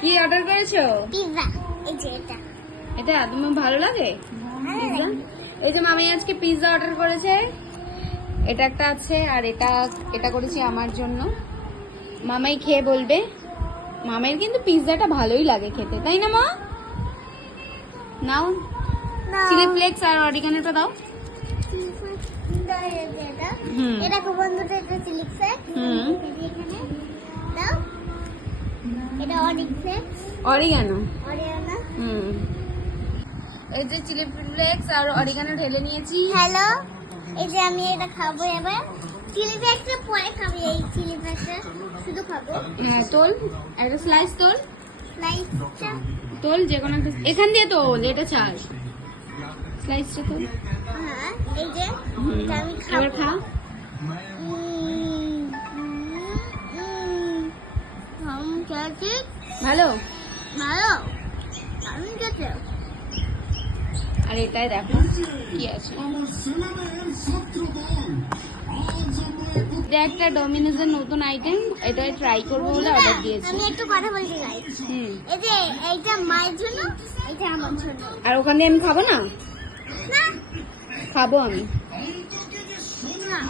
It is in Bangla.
কি অর্ডার করেছো? পিৎজা। এই যে এটা। এটা তোমার ভালো লাগে? পিৎজা? এই যে মামি আজকে পিৎজা অর্ডার করেছে। এটা একটা আছে আর এটা করেছি আমার জন্য। মামাই খেয়ে বলবে। মামাইয়ের কিন্তু পিৎজাটা ভালোই লাগে খেতে, তাই না মা? নাও চিলি ফ্লেক্স আর অরিগানোটা দাও। এটা খুব বন্ধুটা এটা চিলি ফ্লেক্স। এখানে দাও। এটা অরিগানো। অরিগানো। এই যে চিলি ফ্লেক্স আর অরিগানো ঢেলে নিয়েছি। হ্যালো, এই যে আমি এটা খাবো এবার। চিলি ফ্লেক্সটা পরে খাবো, এই চিলি ফ্লেক্সটা শুধু খাবো। হ্যাঁ তোল, একটা স্লাইস তোল। স্লাইসটা তোল যে কোনো একটা, এখান দিয়ে তোল, এটা চাল। স্লাইসটা তোল। হ্যাঁ, এই যে এটা আমি খাবো। এবার খা। ভালো। ভালো, আমি খেতে। আর এটাই দেখো কি আছে। এটা একটা ডোমিনোজের নতুন আইটেম, এটা ট্রাই করবো বলে অর্ডার দিয়েছি। আমি একটু কথা বলতে চাই। এই যে এইটা মায়ের জন্য, এইটা আমার জন্য। আর ওখান দিয়ে আমি খাবো না? না, খাবো আমি।